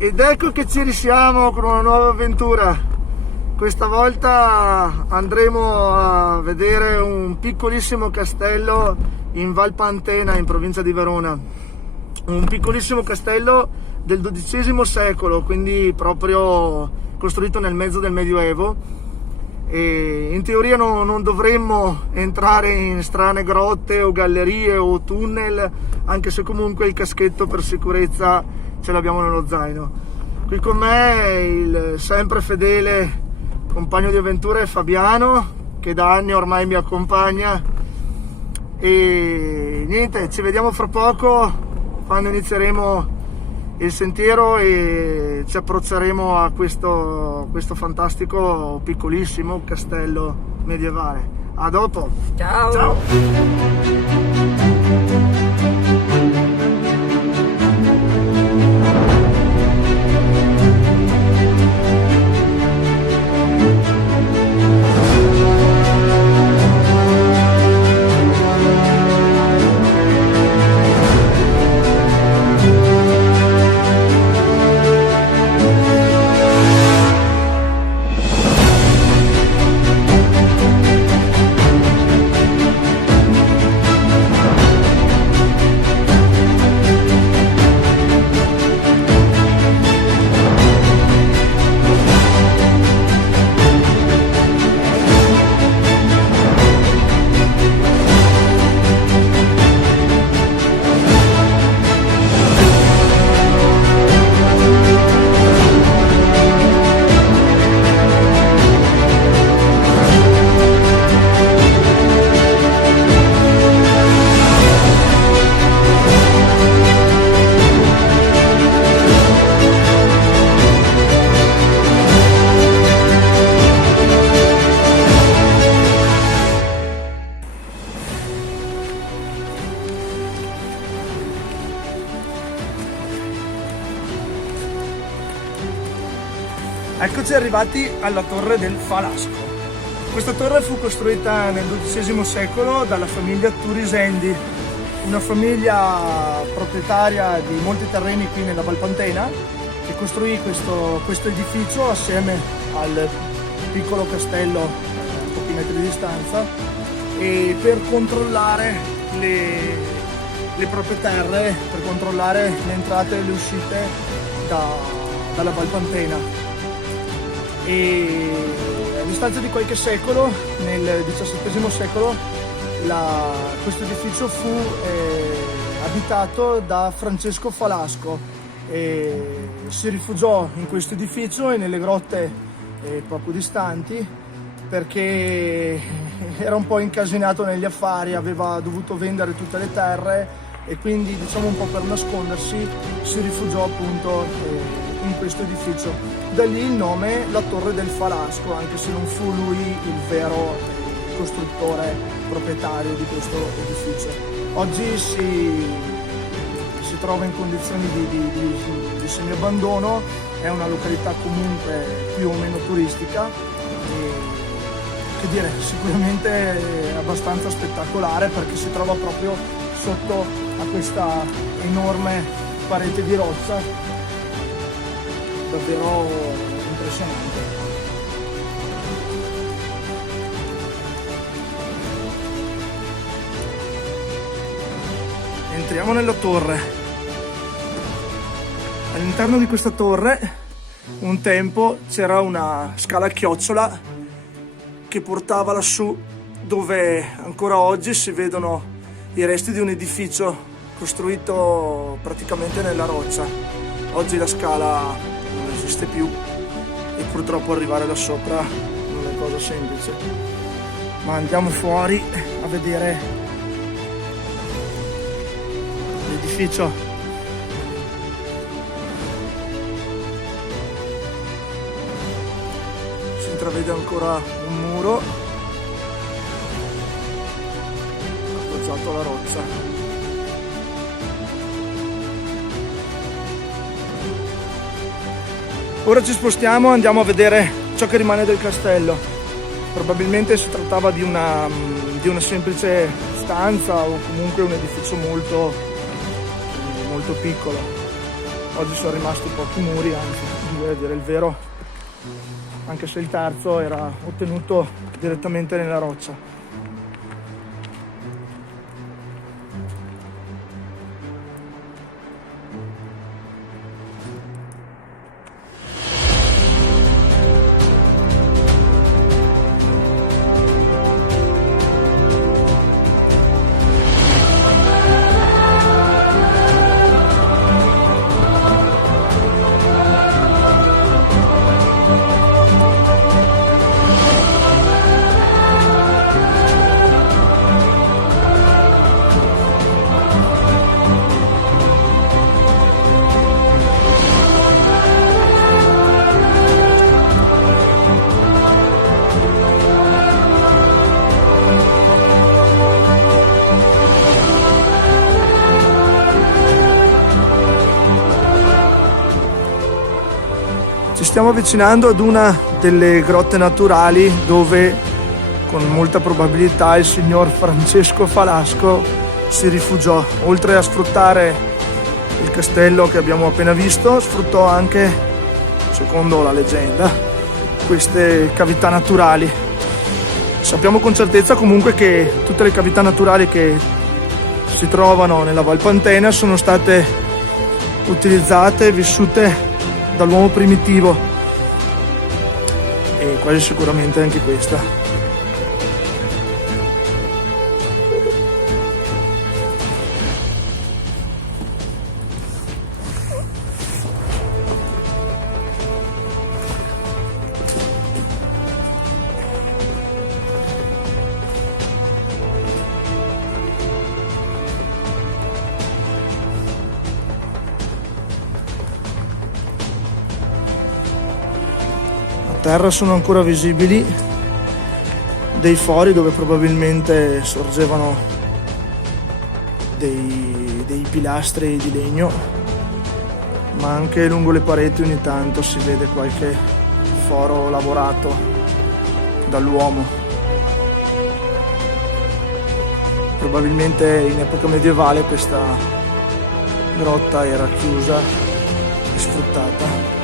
Ed ecco che ci risiamo con una nuova avventura. Questa volta andremo a vedere un piccolissimo castello in Val Pantena, in provincia di Verona. Un piccolissimo castello del XII secolo, quindi proprio costruito nel mezzo del Medioevo. E in teoria non dovremmo entrare in strane grotte o gallerie o tunnel, anche se comunque il caschetto per sicurezza ce l'abbiamo nello zaino. Qui con me il sempre fedele compagno di avventure Fabiano, che da anni ormai mi accompagna, e niente, ci vediamo fra poco quando inizieremo il sentiero e ci approcceremo a questo fantastico piccolissimo castello medievale. A dopo! Ciao! Ciao. Eccoci arrivati alla torre del Falasco. Questa torre fu costruita nel XII secolo dalla famiglia Turisendi, una famiglia proprietaria di molti terreni qui nella Val Pantena, che costruì questo edificio assieme al piccolo castello a pochi metri di distanza, e per controllare le proprie terre, per controllare le entrate e le uscite dalla Val Pantena. E a distanza di qualche secolo, nel XVII secolo, questo edificio fu abitato da Francesco Falasco, e si rifugiò in questo edificio e nelle grotte poco distanti, perché era un po' incasinato negli affari, aveva dovuto vendere tutte le terre e quindi, diciamo, un po' per nascondersi si rifugiò appunto in questo edificio. Da lì il nome, la Torre del Falasco, anche se non fu lui il vero costruttore proprietario di questo edificio. Oggi si trova in condizioni di semiabbandono, è una località comunque più o meno turistica e, che dire, sicuramente abbastanza spettacolare, perché si trova proprio sotto a questa enorme parete di roccia, davvero impressionante. Entriamo nella torre. All'interno di questa torre un tempo c'era una scala a chiocciola che portava lassù, dove ancora oggi si vedono i resti di un edificio costruito praticamente nella roccia. Oggi la scala non esiste più e purtroppo arrivare da sopra non è cosa semplice, ma andiamo fuori a vedere l'edificio. Si intravede ancora un muro appoggiato alla roccia. Ora ci spostiamo e andiamo a vedere ciò che rimane del castello. Probabilmente si trattava di una semplice stanza o comunque un edificio molto piccolo. Oggi sono rimasti pochi muri, anzi, a dire il vero, anche se il terzo era ottenuto direttamente nella roccia. Ci stiamo avvicinando ad una delle grotte naturali dove con molta probabilità il signor Francesco Falasco si rifugiò. Oltre a sfruttare il castello che abbiamo appena visto, sfruttò anche, secondo la leggenda, queste cavità naturali. Sappiamo con certezza comunque che tutte le cavità naturali che si trovano nella Val Pantena sono state utilizzate e vissute dall'uomo primitivo, e quasi sicuramente anche questa. A terra sono ancora visibili dei fori dove probabilmente sorgevano dei pilastri di legno, ma anche lungo le pareti ogni tanto si vede qualche foro lavorato dall'uomo. Probabilmente in epoca medievale questa grotta era chiusa e sfruttata.